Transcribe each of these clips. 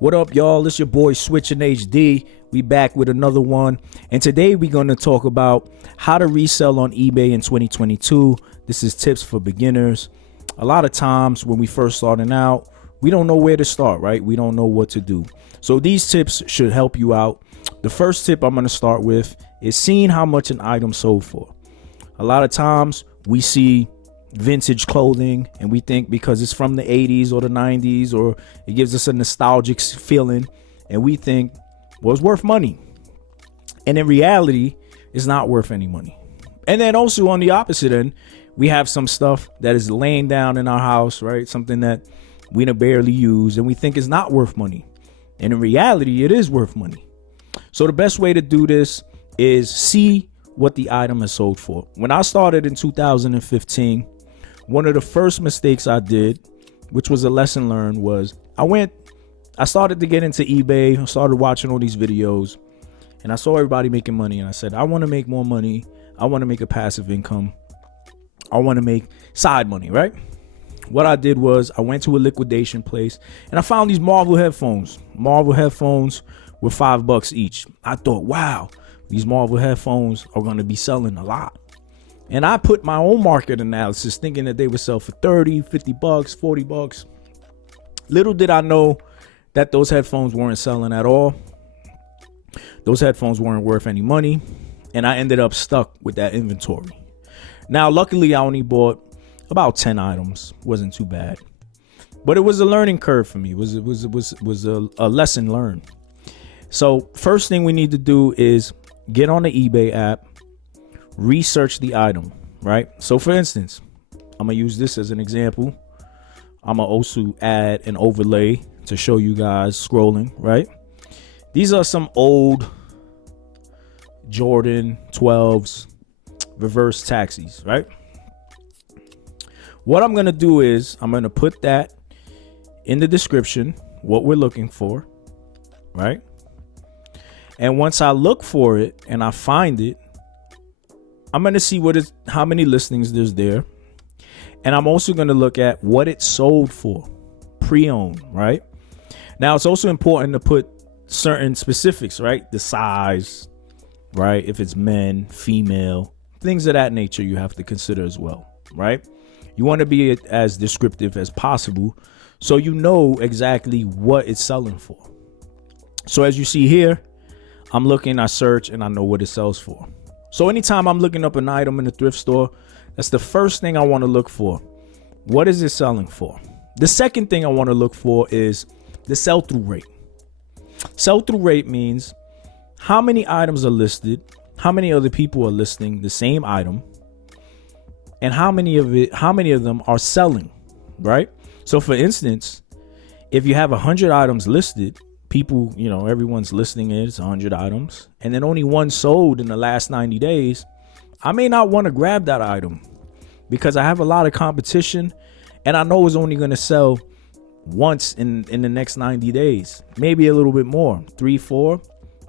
What up, y'all? It's your boy Switchin' HD. We back with another one. And today we're going to talk about how to resell on eBay in 2022. This is tips for beginners. A lot of times when we first starting out, we don't know where to start, right? We don't know what to do. So these tips should help you out. The first tip I'm going to start with is seeing how much an item sold for. A lot of times we see vintage clothing and we think because it's from the 80s or the 90s or it gives us a nostalgic feeling and we think, well, it's worth money. And in reality, it's not worth any money. And then also on the opposite end, we have some stuff that is laying down in our house, right? Something that we barely use and we think is not worth money. And in reality, it is worth money. So the best way to do this is see what the item is sold for. When I started in 2015, one of the first mistakes I did, which was a lesson learned, was I started to get into eBay. I started watching all these videos and I saw everybody making money. And I said, I want to make more money. I want to make a passive income. I want to make side money, right? What I did was I went to a liquidation place and I found these Marvel headphones. Marvel headphones were $5 each. I thought, wow, these Marvel headphones are going to be selling a lot. And I put my own market analysis thinking that they would sell for 30, 50 bucks, 40 bucks. Little did I know that those headphones weren't selling at all. Those headphones weren't worth any money. And I ended up stuck with that inventory. Now, luckily, I only bought about 10 items. Wasn't too bad. But it was a learning curve for me. It was a lesson learned. So first thing we need to do is get on the eBay app. Research the item, right? So for instance, I'm gonna use this as an example. I'm gonna also add an overlay to show you guys scrolling, right? These are some old Jordan 12s reverse taxis, right? What I'm gonna do is I'm gonna put that in the description, what we're looking for, right? And once I look for it and I find it, I'm going to see how many listings there's there. And I'm also going to look at what it sold for, pre-owned, right? Now, it's also important to put certain specifics, right? The size, right? If it's men, female, things of that nature you have to consider as well, right? You want to be as descriptive as possible so you know exactly what it's selling for. So as you see here, I'm looking, I search, and I know what it sells for. So anytime I'm looking up an item in the thrift store, that's the first thing I want to look for. What is it selling for? The second thing I want to look for is the sell-through rate. Sell-through rate means how many items are listed, how many other people are listing the same item, and how many of them are selling, right? So for instance, if you have 100 items listed, people, everyone's listing is 100 items and then only one sold in the last 90 days. I may not want to grab that item because I have a lot of competition and I know it's only going to sell once in the next 90 days, maybe a little bit more, 3, 4.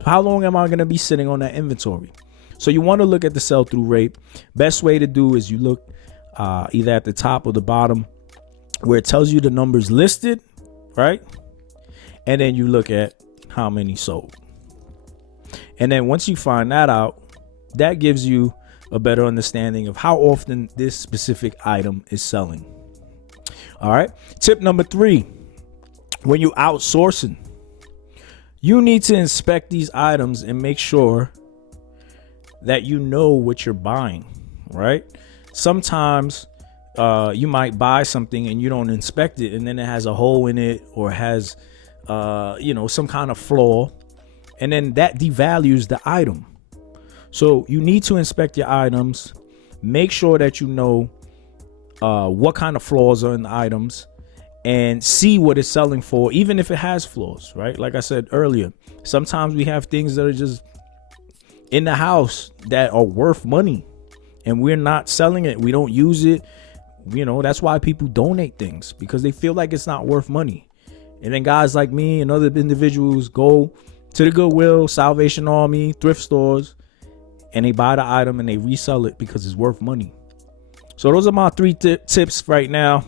How long am I going to be sitting on that inventory? So you want to look at the sell-through rate. Best way to do is you look either at the top or the bottom where it tells you the numbers listed, right? And then you look at how many sold. And then once you find that out, that gives you a better understanding of how often this specific item is selling. All right. Tip number 3, when you're outsourcing, you need to inspect these items and make sure that you know what you're buying, right? Sometimes you might buy something and you don't inspect it and then it has a hole in it or has some kind of flaw, and then that devalues the item. So you need to inspect your items, make sure that you know what kind of flaws are in the items and see what it's selling for, even if it has flaws, right? Like I said earlier, sometimes we have things that are just in the house that are worth money and we're not selling it. We don't use it. That's why people donate things, because they feel like it's not worth money. And then guys like me and other individuals go to the Goodwill, Salvation Army, thrift stores, and they buy the item and they resell it because it's worth money. So those are my 3 tips right now.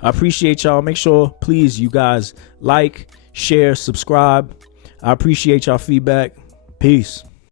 I appreciate y'all. Make sure, please, you guys like, share, subscribe. I appreciate y'all feedback. Peace.